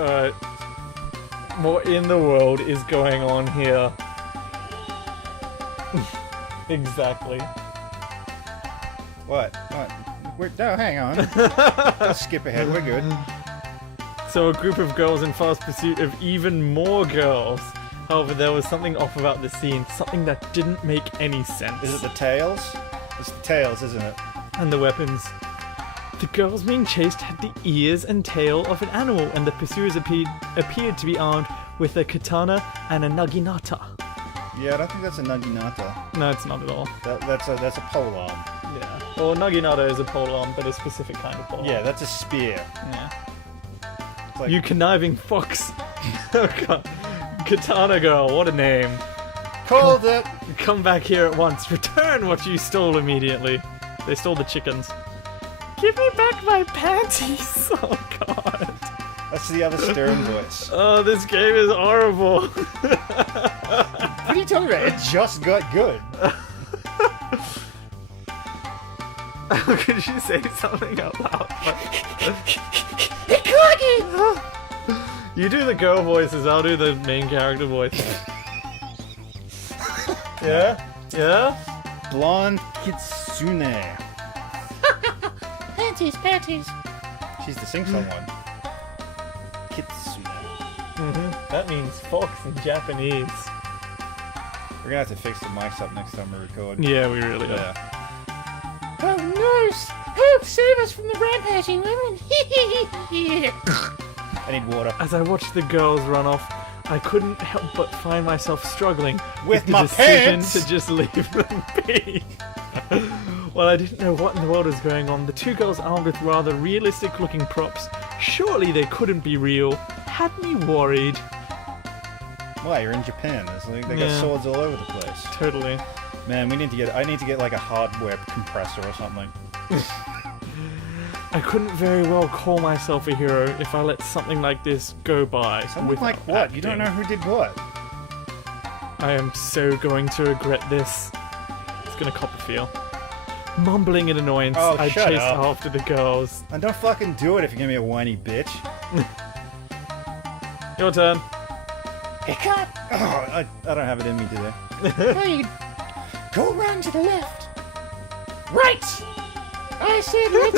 Alright. What in the world is going on here? Exactly. What? No, hang on. Let's skip ahead. We're good. So a group of girls in fast pursuit of even more girls. However, there was something off about the scene. Something that didn't make any sense. Is it the tails? It's the tails, isn't it? And the weapons. The girls being chased had the ears and tail of an animal, and the pursuers appeared to be armed with a katana and a naginata. Yeah, I don't think that's a naginata. No, it's not at all. That's a polearm. Yeah. Well, naginata is a polearm, but a specific kind of polearm. Yeah, that's a spear. Yeah. It's like, You conniving fox. Oh god. Katana girl, what a name. called it! Come back here at once. Return what you stole immediately. They stole the chickens. Give me back my panties. Oh god. That's the other Stern voice. Oh, this game is horrible. What are you talking about? It just got good. How could you say something out loud? You do the girl voices, I'll do the main character voices. Yeah? Yeah? Blonde Kitsune. Panties. She's the sing-song one. Kitsune. That means fox in Japanese. We're gonna have to fix the mics up next time we record. Yeah, we really are. Yeah. Oh no! Help save us from the rampaging women! I need water. As I watched the girls run off, I couldn't help but find myself struggling With the my decision pants! to just leave them be. Well, I didn't know what in the world was going on. The two girls armed with rather realistic-looking props, surely they couldn't be real, had me worried. Why? You're in Japan. It's like they got Yeah. swords all over the place. Totally. Man, I need to get like a hardware compressor or something. I couldn't very well call myself a hero if I let something like this go by. Something without like what? You don't know acting. who did what. I am so going to regret this. It's gonna cop a feel. Mumbling in annoyance, Oh, I shut chased up. after the girls. And don't fucking do it if you're gonna be a whiny bitch. Your turn. Hey, cut! Oh, I don't have it in me today. Hey, go round to the left. Right! I said right!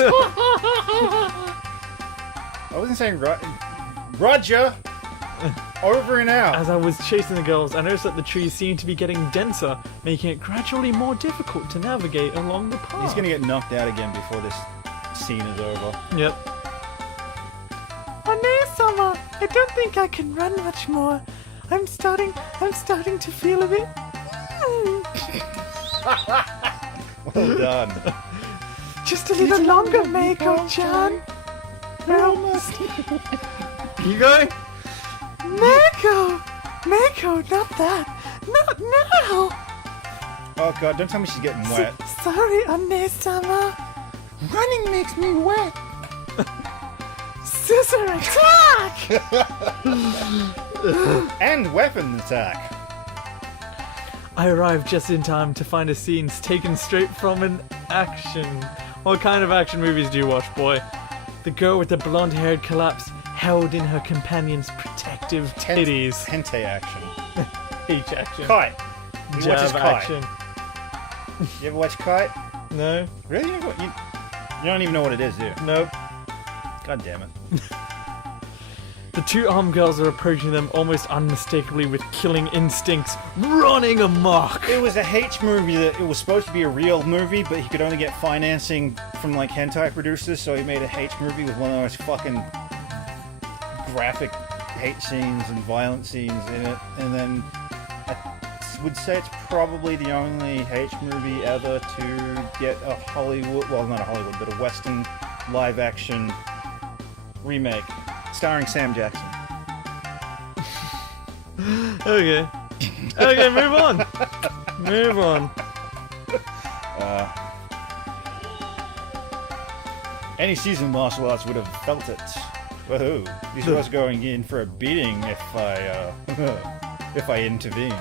I wasn't saying Roger! Over and out! As I was chasing the girls, I noticed that the trees seemed to be getting denser, making it gradually more difficult to navigate along the path. He's gonna get knocked out again before this scene is over. Yep. Oh no, Summer! I don't think I can run much more. I'm starting to feel a bit. Well done. Just a little longer, Mako-chan. You going? Mako, not that. Not now. Oh god, don't tell me she's getting wet. Sorry, Ane-sama. Running makes me wet! Scissor attack! And weapon attack. I arrived just in time to find a scene taken straight from an action. What kind of action movies do you watch, boy? The girl with the blonde-haired collapse held in her companion's protective titties. Hentai action. H action. Kite. You watch his Jab Kite. action. You ever watch Kite? No? Really? You don't even know what it is, do you? Nope. God damn it. The two armed girls are approaching them almost unmistakably with killing instincts, running amok. It was a H movie that it was supposed to be a real movie, but he could only get financing from like hentai producers, so he made a H movie with one of those fucking graphic hate scenes and violent scenes in it. And then I would say it's probably the only H movie ever to get a Hollywood, well, not a Hollywood, but a Western live action remake starring Sam Jackson. Okay. Okay, move on. Move on. Any seasoned martial arts would have felt it. Woohoo! These was going in for a beating if I intervene.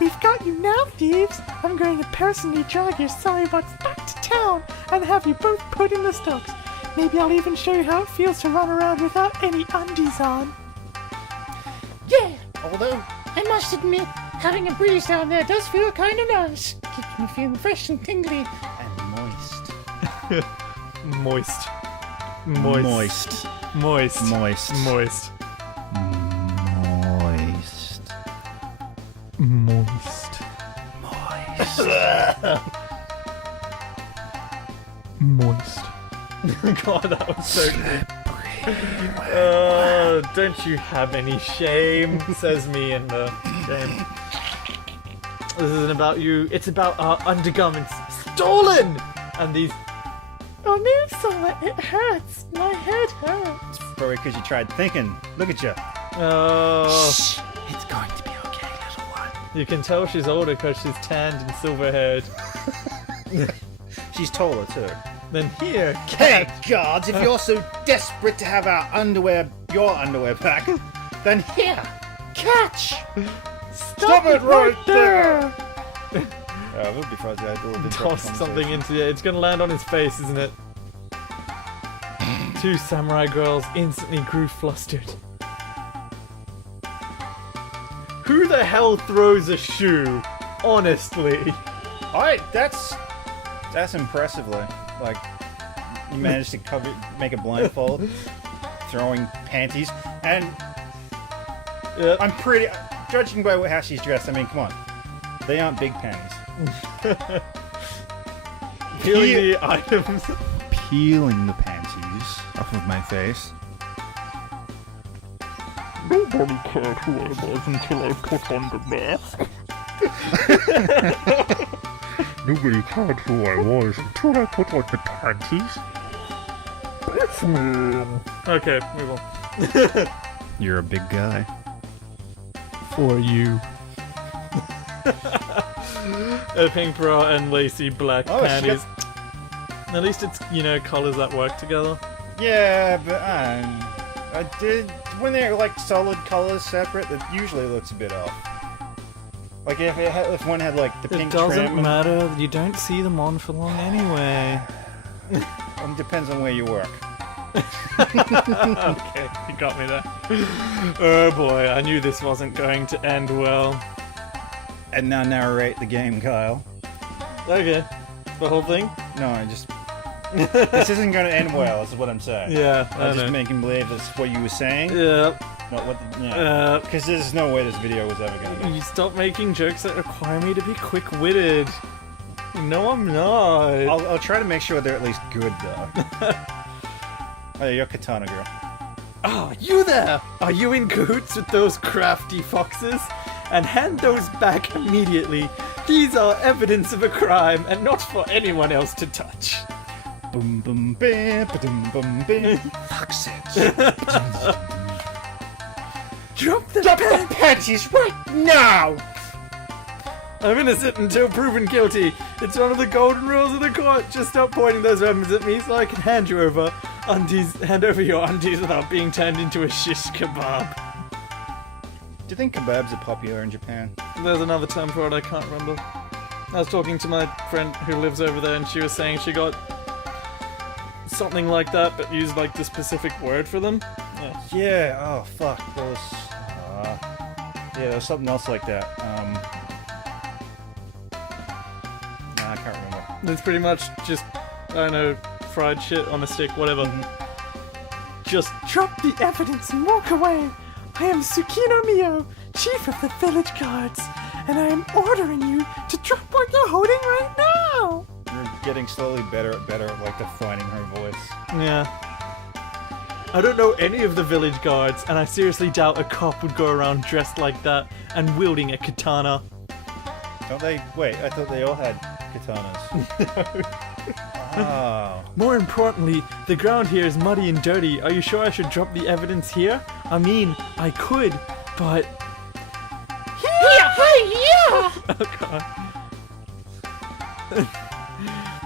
We've got you now, thieves. I'm going to personally drag your sorry butts back to town and have you both put in the stocks. Maybe I'll even show you how it feels to run around without any undies on. Yeah, although I must admit, having a breeze down there does feel kind of nice. Keeps me feeling fresh and tingly. And moist. Moist. Moist. Moist. Moist. Moist. Moist. Moist. Moist. Moist. God, that was so good. Don't you have any shame? Says me in the game. This isn't about you. It's about our undergarments stolen! And these... Oh no, Summer, it hurts. My head hurts. Probably because you tried thinking. Look at you. Oh... Shh. It's going to be okay, little one. You can tell she's older because she's tanned and silver-haired. She's taller too. Then here, Hey, guards, if you're so desperate to have your underwear back, then here, catch! Stop it right there! It would be fuzzy. I thought it toss something into the air. It's gonna land on his face, isn't it? Two samurai girls instantly grew flustered. Who the hell throws a shoe? Honestly. Alright, that's impressively. Like, you managed to make a blindfold, throwing panties, and Yep. I'm pretty, judging by how she's dressed, I mean, come on. They aren't big panties. Peeling the items. Peeling the panties off of my face. Nobody cared who I was until I put on the mask. Nobody cared who I was until I put on the panties. That's me. Okay, move on. You're a big guy. For you. A pink bra and lacy black Oh, she panties. At least it's, colours that work together. Yeah, but I did when they're like solid colors separate. It usually looks a bit off. Like if one had like the pink It doesn't trim. matter. You don't see them on for long anyway. Depends on where you work. Okay, you got me there. Oh boy, I knew this wasn't going to end well. And now narrate the game, Kyle. Okay, the whole thing? No, I just. This isn't going to end well. Is what I'm saying. Yeah, I'm I just know. making believe that's what you were saying. Yeah. Not what. Yeah. Because there's no way this video was ever going to be. You stop making jokes that require me to be quick-witted. No, I'm not. I'll try to make sure they're at least good though. Oh, yeah, you're Katana Girl. Oh, you there! Are you in cahoots with those crafty foxes? And hand those back immediately. These are evidence of a crime and not for anyone else to touch. Boom boom bam, ba-dum bum bam. Foxes. Drop the Panties right now! I'm innocent until proven guilty. It's one of the golden rules of the court. Just stop pointing those weapons at me so I can hand you over hand over your undies without being turned into a shish kebab. Do you think kebabs are popular in Japan? There's another term for it, I can't remember. I was talking to my friend who lives over there and she was saying she got something like that but used like the specific word for them. Yeah. Yeah, oh fuck, there was... yeah, there was something else like that. Nah, I can't remember. It's pretty much just, I don't know, fried shit on a stick, whatever. Just Drop the evidence and walk away. I am Tsukino Mio, chief of the village guards, and I am ordering you to drop what you're holding right now. You're getting slowly better at like defining her voice. yeah. I don't know any of the village guards, and I seriously doubt a cop would go around dressed like that and wielding a katana. Don't they? Wait, I thought they all had katanas. Oh. More importantly, the ground here is muddy and dirty. Are you sure I should drop the evidence here? I mean, I could, but...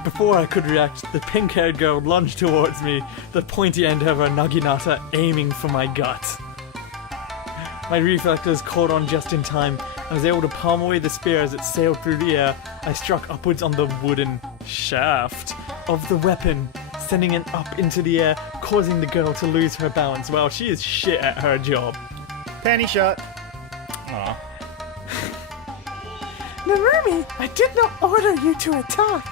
Before I could react, the pink-haired girl lunged towards me, the pointy end of her naginata aiming for my gut. My reflexes caught on just in time. I was able to palm away the spear as it sailed through the air. I struck upwards on the wooden shaft of the weapon, sending it up into the air, causing the girl to lose her balance. Well, she is shit at her job. Panty shot. Aw. Narumi, I did not order you to attack.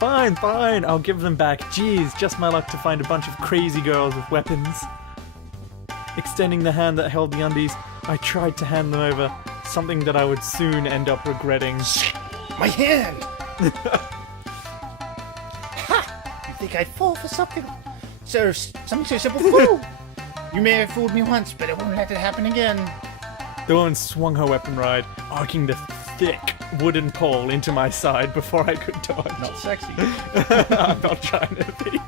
Fine, I'll give them back. Jeez, just my luck to find a bunch of crazy girls with weapons. Extending the hand that held the undies, I tried to hand them over, something that I would soon end up regretting. My hand! Ha! You think I'd fall for something so simple? Fool! You may have fooled me once, but I won't let it happen again. The woman swung her weapon right, arcing the thick wooden pole into my side before I could dodge. Not sexy. I'm not trying to be.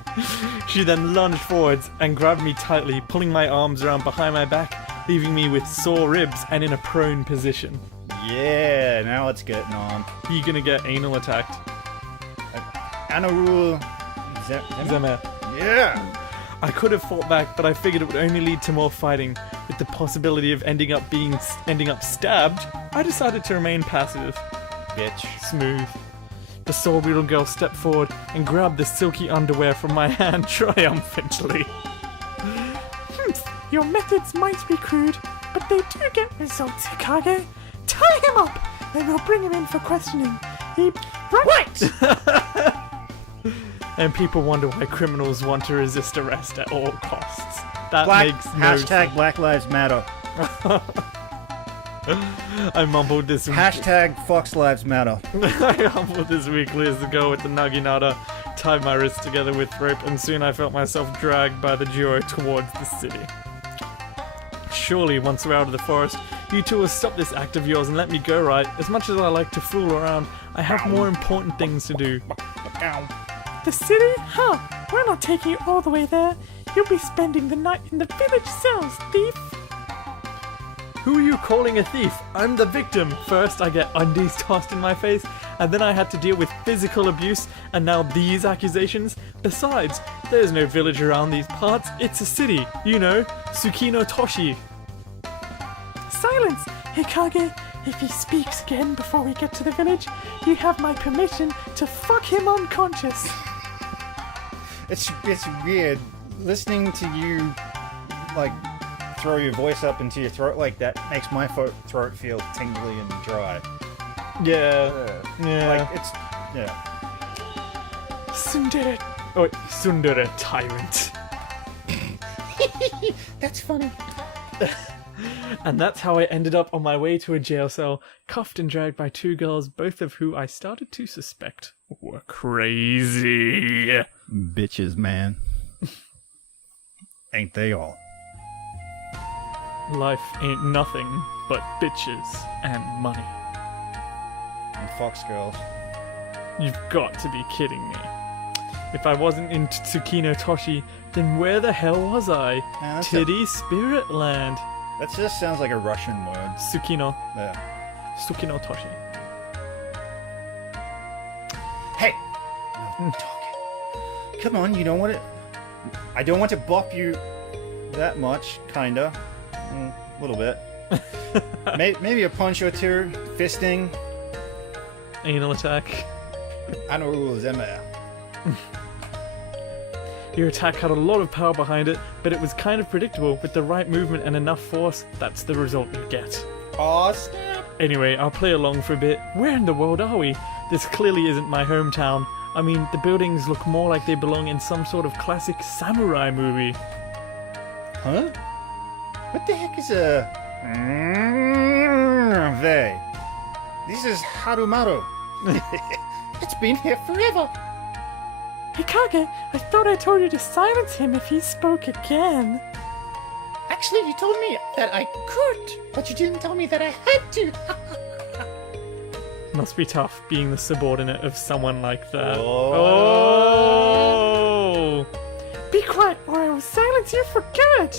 She then lunged forwards and grabbed me tightly, pulling my arms around behind my back, leaving me with sore ribs and in a prone position. Yeah, now it's getting on. You gonna get anal attacked? Anarul. Zema. Yeah! I could have fought back, but I figured it would only lead to more fighting. With the possibility of ending up stabbed, I decided to remain passive. Bitch. Smooth. The sword little girl stepped forward and grabbed the silky underwear from my hand triumphantly. Your methods might be crude, but they do get results, Hikage. Tie him up, and we'll bring him in for questioning. What? And people wonder why criminals want to resist arrest at all costs. That makes no Hashtag sense. Black Lives Matter. I mumbled this. Hashtag Fox Lives Matter. I mumbled this weekly as the girl with the naginata tied my wrists together with rope, and soon I felt myself dragged by the duo towards the city. Surely, once we're out of the forest, you two will stop this act of yours and let me go, right? As much as I like to fool around, I have more important things to do. The city? Huh. We're not taking you all the way there. You'll be spending the night in the village cells, thief. Who are you calling a thief? I'm the victim. First, I get undies tossed in my face, and then I had to deal with physical abuse, and now these accusations? Besides, there's no village around these parts. It's a city. You know, Tsukino Toshi. Silence, Hikage. If he speaks again before we get to the village, you have my permission to fuck him unconscious. It's weird listening to you like throw your voice up into your throat like that. Makes my throat feel tingly and dry. Yeah. Like it's Tsundere. Oh, wait, Sundere Tyrant. That's funny. And that's how I ended up on my way to a jail cell, cuffed and dragged by two girls, both of who I started to suspect were crazy. bitches, man. Ain't they all? Life ain't nothing but bitches and money. And Fox girls. You've got to be kidding me. If I wasn't in Tsukino Toshi, then where the hell was I? that's Titty Spirit Land. That just sounds like a Russian word. Tsukino. Yeah. Tsukino Toshi. Hey! No talking. Come on, you don't want to... I don't want to bop you that much, kinda. A little bit. Maybe a punch or two. Fisting. Anal attack. Anarul Zema. Your attack had a lot of power behind it, but it was kind of predictable. With the right movement and enough force, that's the result you get. Aw, snap! Anyway, I'll play along for a bit. Where in the world are we? This clearly isn't my hometown. I mean, the buildings look more like they belong in some sort of classic samurai movie. Huh? What the heck is a... They? This is Harumaru. It's been here forever. Hikage, I thought I told you to silence him if he spoke again. Actually, you told me that I could, but you didn't tell me that I had to. Must be tough being the subordinate of someone like that. Oh. Oh! Be quiet or I will silence you for good.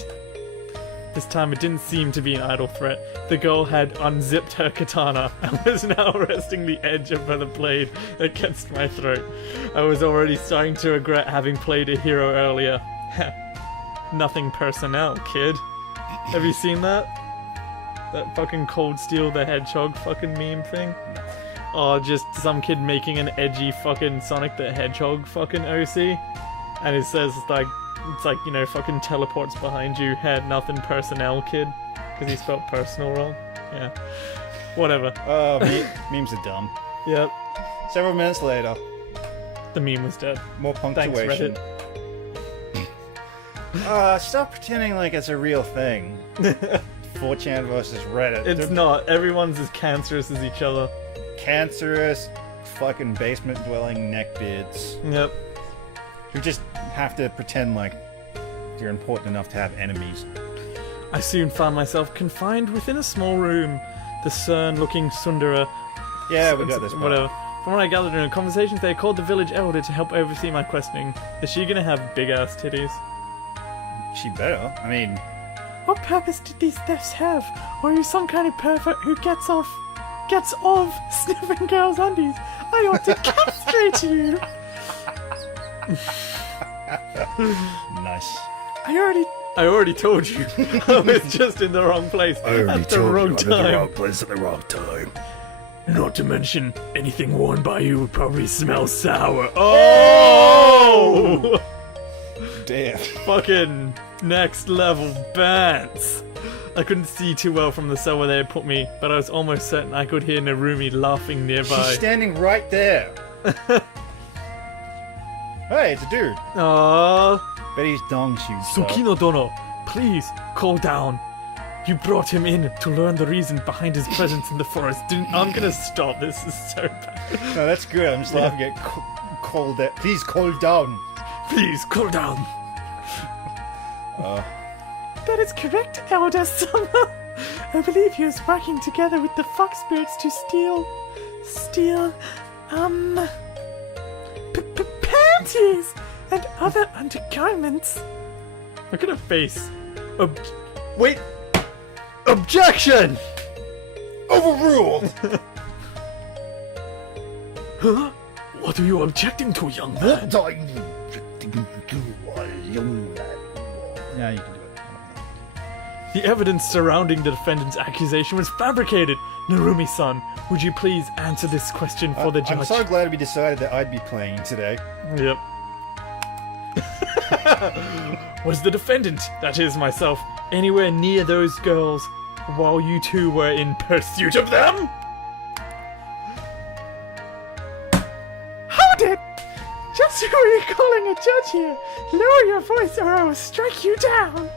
This time it didn't seem to be an idle threat. The girl had unzipped her katana and was now resting the edge of her blade against my throat. I was already starting to regret having played a hero earlier. Nothing personnel, kid. Have you seen that? That fucking Cold Steel the Hedgehog fucking meme thing? or just some kid making an edgy fucking Sonic the Hedgehog fucking OC, and it says it's like you know fucking teleports behind you, had nothing personnel kid, because he spelled personal wrong. Yeah, whatever. Memes are dumb. Yep, Several minutes later, the meme was dead. more Thanks, punctuation. Reddit. Stop pretending like it's a real thing. 4chan versus Reddit. It's They're not. Everyone's as cancerous as each other. cancerous, fucking basement-dwelling neckbeards Yep. who just have to pretend like you're important enough to have enemies. I soon found myself confined within a small room. The stern-looking Sundara. Yeah, we got this. part. Whatever. From what I gathered in a conversation, they called the village elder to help oversee my questioning. Is she gonna have big-ass titties? She better. I mean, What purpose did these thefts have? Or are you some kind of pervert who gets off sniffing girls' undies? I ought to castrate you! nice. I already told you. I was just in the wrong place at the wrong time. place at the wrong time. Not to mention, anything worn by you would probably smell sour. Oh! Damn. Fucking next level bands. I couldn't see too well from the cell where they had put me, but I was almost certain I could hear Narumi laughing nearby. She's standing right there. Hey, it's a dude. Aww. Bet he's dong shoes. Tsukino Dono, please, calm down. You brought him in to learn the reason behind his presence in the forest. I'm gonna stop. This is so bad. No, that's good. I'm just laughing at cold. Please cool down. Please, cool down. That is correct, Elder Summer. I believe he was working together with the fox spirits to steal, panties and other undergarments. Look at her face. Wait. Objection! Overruled. Huh? What are you objecting to, young man? Yeah, you can do it. The evidence surrounding the defendant's accusation was fabricated. Narumi-san, would you please answer this question for the judge? I'm so glad we decided that I'd be playing today. Yep. Was the defendant, that is myself, anywhere near those girls while you two were in pursuit of them? Hold it! Just who are you calling a judge here? Lower your voice or I will strike you down!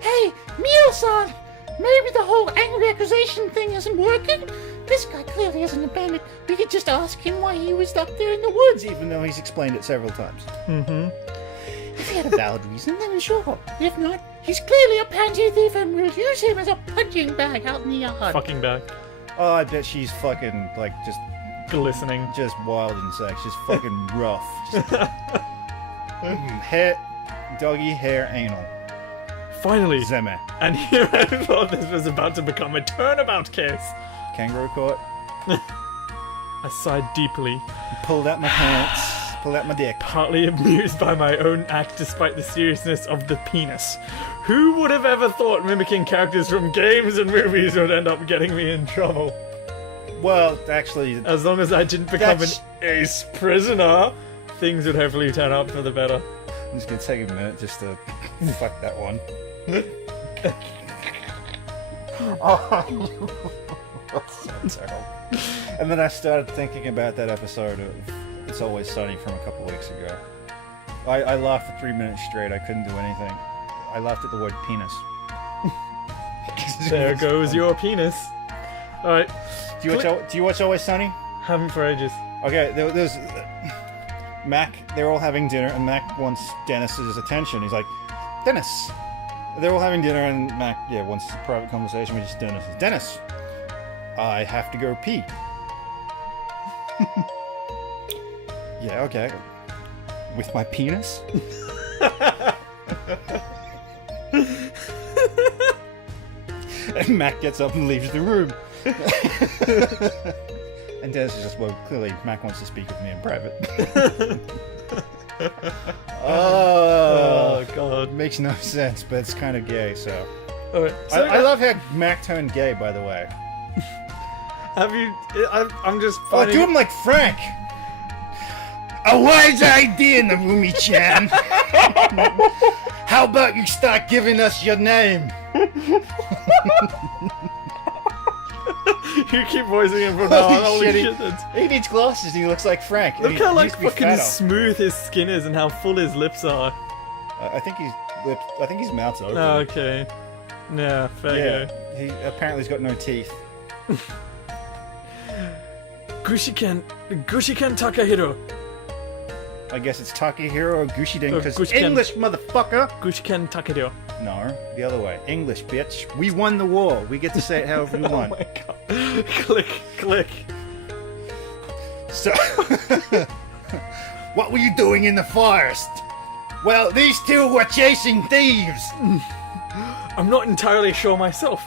Hey, Mio-san! Maybe the whole angry accusation thing isn't working? This guy clearly isn't a bandit. We could just ask him why he was up there in the woods. Even though he's explained it several times. If he had a valid reason, then sure. If not, he's clearly a panty thief and we'll use him as a punching bag out in the yard. Fucking back. Oh, I bet she's fucking, like, Glistening. just wild and sex. Just fucking rough. Just, hair, doggy hair, anal. Finally. Zeme. And here I thought this was about to become a turnabout case. Kangaroo court. I sighed deeply, Pulled out my pants. Pulled out my dick. partly amused by my own act despite the seriousness of the penis. Who would have ever thought mimicking characters from games and movies would end up getting me in trouble? Well, actually, As long as I didn't become That's- an ace prisoner, things would hopefully turn out for the better. I'm just gonna take a minute just to fuck that one. That's so terrible. And then I started thinking about that episode of It's Always Sunny from a couple weeks ago. I laughed for 3 minutes straight. I couldn't do anything. I laughed at the word penis. There goes your penis. Alright, Do you watch Always Sunny? haven't for ages. Okay, there's Mac. They're all having dinner, and Mac wants Dennis's attention. He's like, Dennis. They're all having dinner, and Mac, wants a private conversation with just Dennis. Dennis, I have to go pee. Yeah, okay. With my penis? And Mac gets up and leaves the room. And Dennis is just, well, clearly Mac wants to speak with me in private. Oh, God. Makes no sense, but it's kind of gay, so. Alright, I love how Mac turned gay, by the way. Have you? I'm just Oh, finding. do him like Frank. A wise idea, Narumi-chan. How about you start giving us your name? You keep voicing him from now on. Holy shit, shit! That's... He needs glasses. He looks like Frank. Look He how like used to be fucking fatter. smooth his skin is and how full his lips are. I think his mouth's open. Oh, okay. Yeah, fair Yeah, go. he apparently has got no teeth. Gushiken Takahiro. I guess it's Takahiro or Gushiden because Gushiken. English, motherfucker. Gushiken Takahiro. No, the other way. English, bitch. We won the war. We get to say it however we Oh want. my god. Click. So, what were you doing in the forest? Well, these two were chasing thieves. I'm not entirely sure myself.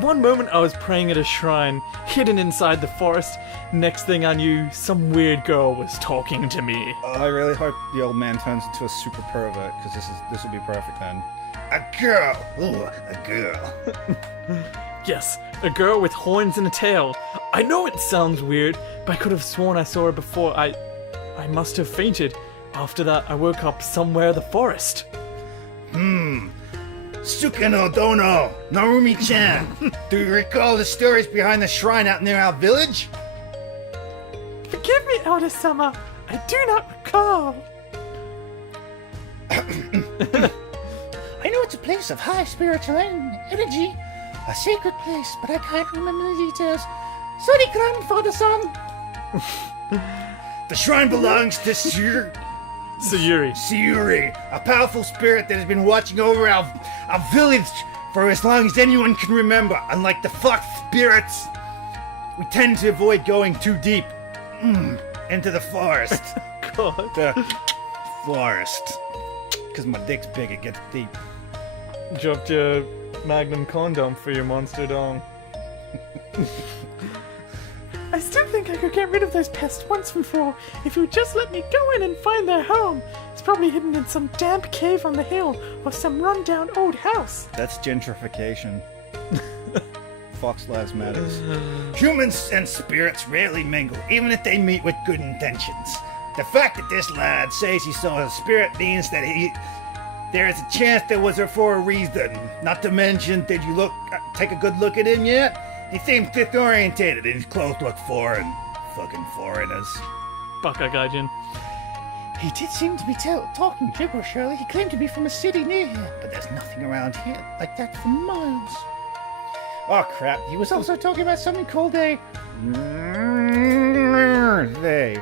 One moment I was praying at a shrine, hidden inside the forest. Next thing I knew, some weird girl was talking to me. I really hope the old man turns into a super pervert because this will be perfect then. A girl. Ooh, a girl. Yes, a girl with horns and a tail. I know it sounds weird, but I could have sworn I saw her before. I must have fainted. After that, I woke up somewhere in the forest. Sukano Dono, Narumi-chan. Do you recall the stories behind the shrine out near our village? Forgive me, Elder Summer. I do not recall. I know it's a place of high spiritual energy, a sacred place, but I can't remember the details. Sorry, grandfather-son. The shrine belongs to Sayuri. Sayuri, a powerful spirit that has been watching over our village for as long as anyone can remember. Unlike the fucked spirits, we tend to avoid going too deep into the forest. God. The forest. Because my dick's big, it gets deep. Dropped your magnum condom for your monster dong. I still think I could get rid of those pests once and for all if you would just let me go in and find their home. It's probably hidden in some damp cave on the hill or some run-down old house. That's gentrification. Fox Lives Matters. Humans and spirits rarely mingle, even if they meet with good intentions. The fact that this lad says he saw a spirit means that there is a chance there was her for a reason. Not to mention, did you take a good look at him yet? He seems disorientated and his clothes look foreign. Fucking foreigners. Baka Gaijin. He did seem to be talking gibberish earlier. He claimed to be from a city near here, but there's nothing around here like that for miles. Oh crap, He was also talking about something called a... They.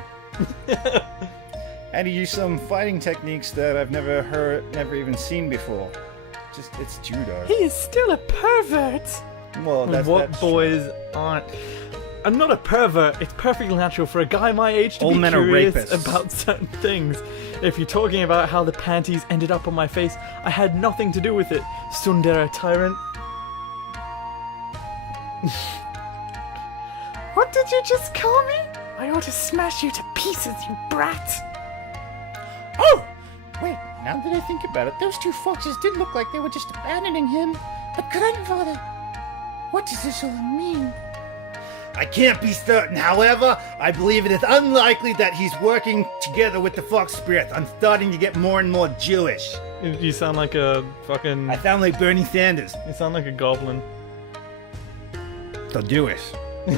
And he used some fighting techniques that I've never even seen before. It's judo. He is still a pervert. Well, that's Boys aren't? I'm not a pervert. It's perfectly natural for a guy my age to All be men are curious rapists. about certain things. If you're talking about how the panties ended up on my face, I had nothing to do with it. Sundara tyrant. What did you just call me? I ought to smash you to pieces, you brat. Oh! Wait, now that I think about it, those two foxes did look like they were just abandoning him. But grandfather, what does this all mean? I can't be certain. However, I believe it is unlikely that he's working together with the fox spirit. I'm starting to get more and more Jewish. You sound like a fucking... I sound like Bernie Sanders. You sound like a goblin. The Jewish.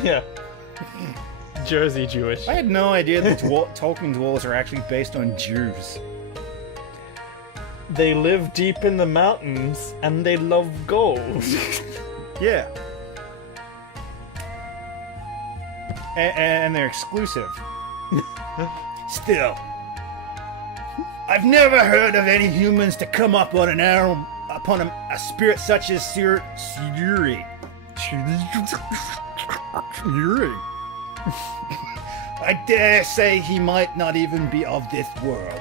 Yeah. Jersey Jewish. I had no idea that Tolkien dwellers are actually based on Jews. They live deep in the mountains and they love gold. Yeah. And they're exclusive. Still, I've never heard of any humans to come up on a spirit such as Sayuri. I dare say he might not even be of this world.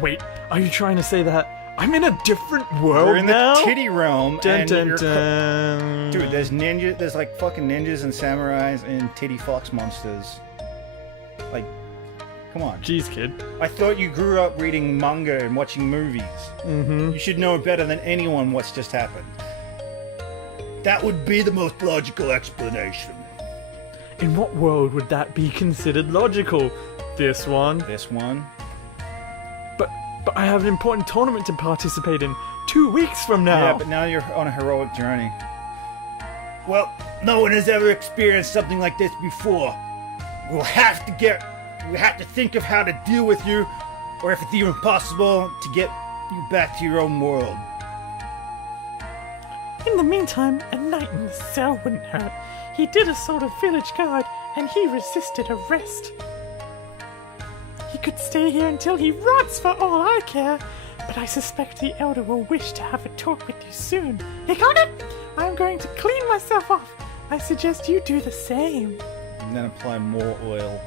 Wait, are you trying to say that I'm in a different world We're in now? the titty realm, Dun, and dun, you're dun. dude, there's like fucking ninjas and samurais and titty fox monsters. Like, come on. Jeez, kid. I thought you grew up reading manga and watching movies. Mm-hmm. You should know better than anyone what's just happened. That would be the most logical explanation. In what world would that be considered logical? This one. This one. But I have an important tournament to participate in 2 weeks from now. Yeah, but now you're on a heroic journey. Well, no one has ever experienced something like this before. We have to think of how to deal with you, or if it's even possible, to get you back to your own world. In the meantime, a night in the cell wouldn't hurt. He did assault a village guard, and he resisted arrest. He could stay here until he rots for all I care, but I suspect the Elder will wish to have a talk with you soon. Hikona, I'm going to clean myself off. I suggest you do the same. And then apply more oil.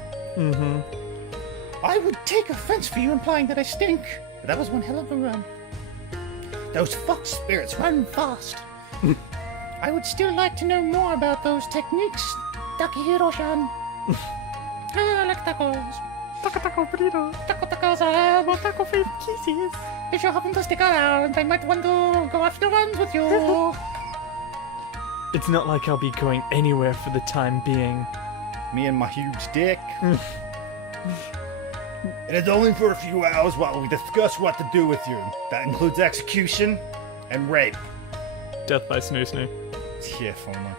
I would take offense for you implying that I stink, but that was one hell of a run. Those fox spirits run fast. I would still like to know more about those techniques, Takahiro-san. I like tacos. Taco burrito. Tacos are... Well, taco favorite kisses. If you happen to stick around, I might want to go after runs with you. It's not like I'll be going anywhere for the time being. Me and my huge dick. And it's only for a few hours while we discuss what to do with you. That includes execution and rape. Death by snoo snoo. Yeah, if only.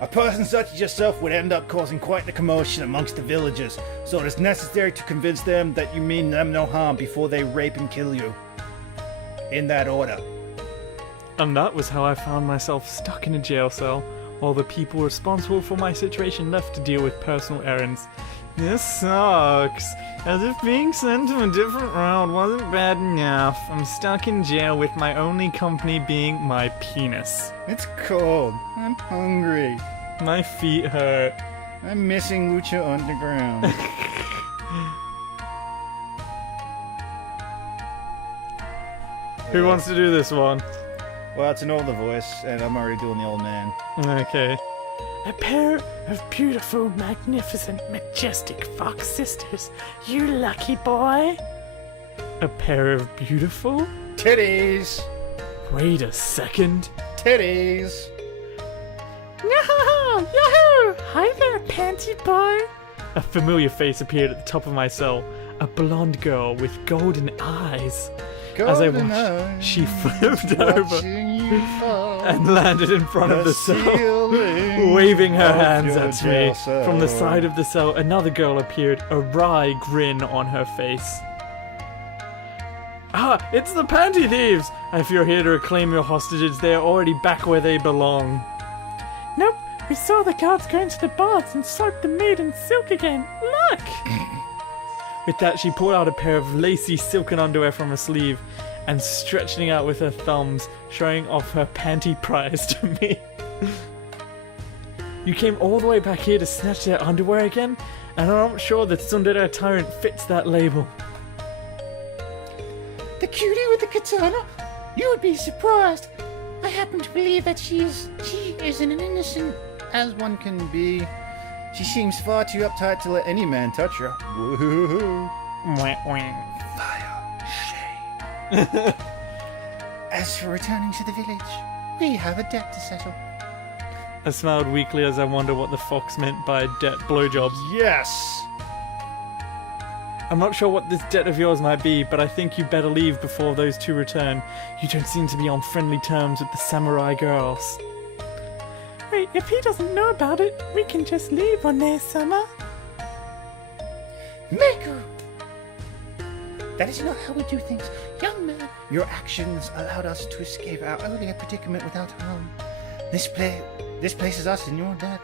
A person such as yourself would end up causing quite the commotion amongst the villagers, so it is necessary to convince them that you mean them no harm before they rape and kill you. In that order. And that was how I found myself stuck in a jail cell, while the people responsible for my situation left to deal with personal errands. This sucks. As if being sent to a different world wasn't bad enough, I'm stuck in jail with my only company being my penis. It's cold. I'm hungry. My feet hurt. I'm missing Lucha Underground. Who wants to do this one? Well, it's an older voice, and I'm already doing the old man. Okay. A pair of beautiful, magnificent, majestic fox sisters. You lucky boy. A pair of beautiful? Titties! Wait a second. Titties! Yahoo! Yahoo! Hi there, panty boy. A familiar face appeared at the top of my cell. A blonde girl with golden eyes. As I Golden watched, eyes, she flipped over watching you fall. and landed in front of the cell, ceiling waving her of hands your at me. jail cell. From the side of the cell, another girl appeared, a wry grin on her face. Ah, it's the panty thieves! If you're here to reclaim your hostages, they are already back where they belong. Nope, we saw the guards go into the baths and soak the maid in silk again. Look! With that, she pulled out a pair of lacy silken underwear from her sleeve and stretching out with her thumbs, showing off her panty prize to me. You came all the way back here to snatch their underwear again? And I'm not sure that Tsundere Tyrant fits that label. The cutie with the katana? You would be surprised. I happen to believe that she isn't an innocent As one can be. She seems far too uptight to let any man touch her. Woohoo! Fire, shame. As for returning to the village, we have a debt to settle. I smiled weakly as I wonder what the fox meant by debt blowjobs. Yes! I'm not sure what this debt of yours might be, but I think you better leave before those two return. You don't seem to be on friendly terms with the samurai girls. Wait, if he doesn't know about it, we can just leave One-sama. Mako! That is not how we do things. Young man, your actions allowed us to escape our earlier predicament without harm. This places us in your debt,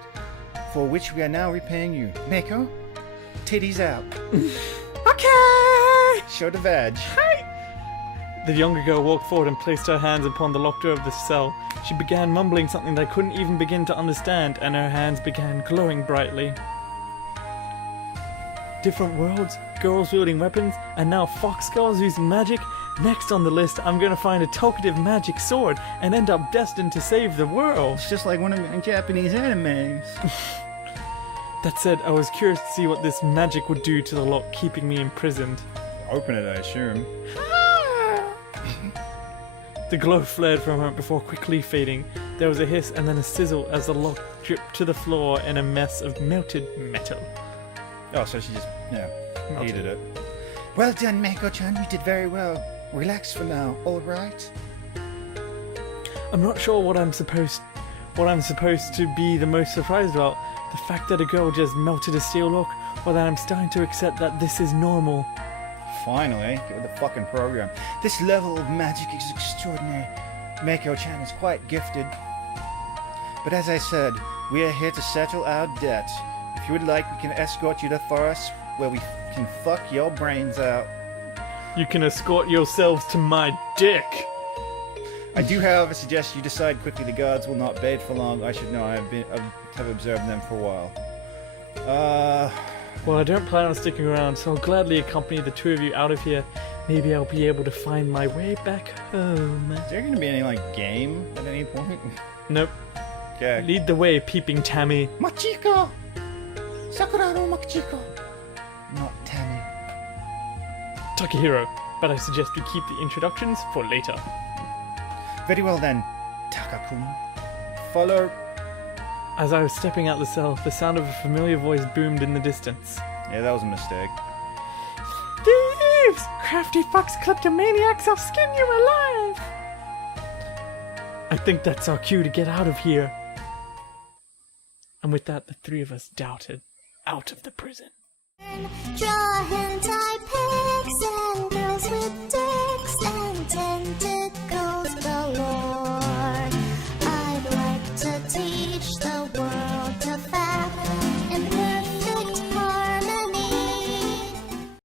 for which we are now repaying you. Mako, titties out. Okay! Show the vag. The younger girl walked forward and placed her hands upon the locked door of the cell. She began mumbling something that I couldn't even begin to understand, and her hands began glowing brightly. Different worlds, girls wielding weapons, and now fox girls using magic. Next on the list, I'm gonna find a talkative magic sword and end up destined to save the world. It's just like one of my Japanese animes. That said, I was curious to see what this magic would do to the lock keeping me imprisoned. Open it, I assume. The glow flared from her before quickly fading. There was a hiss and then a sizzle as the lock dripped to the floor in a mess of melted metal. Oh, so she just, heated it. Well done, Mako-chan. You did very well. Relax for now, alright? I'm not sure what I'm supposed to be the most surprised about. The fact that a girl just melted a steel lock, or that I'm starting to accept that this is normal. Finally, get with the fucking program. This level of magic is extraordinary. Mako-chan is quite gifted. But as I said, we are here to settle our debt. If you would like, we can escort you to the forest where we can fuck your brains out. You can escort yourselves to my dick. I do, however, suggest you decide quickly. The guards will not bait for long. I should know. I have observed them for a while. Well, I don't plan on sticking around, so I'll gladly accompany the two of you out of here. Maybe I'll be able to find my way back home. Is there going to be any, game at any point? Nope. Okay. Lead the way, peeping Tammy. Machiko! Sakura no Machiko! Not Tammy. Takahiro, but I suggest we keep the introductions for later. Very well then, Takakun. Follow. As I was stepping out the cell, the sound of a familiar voice boomed in the distance. Yeah, that was a mistake. Thieves! Crafty fox kleptomaniacs, I'll skin you alive! I think that's our cue to get out of here. And with that, the three of us doubted out of the prison. Draw hentai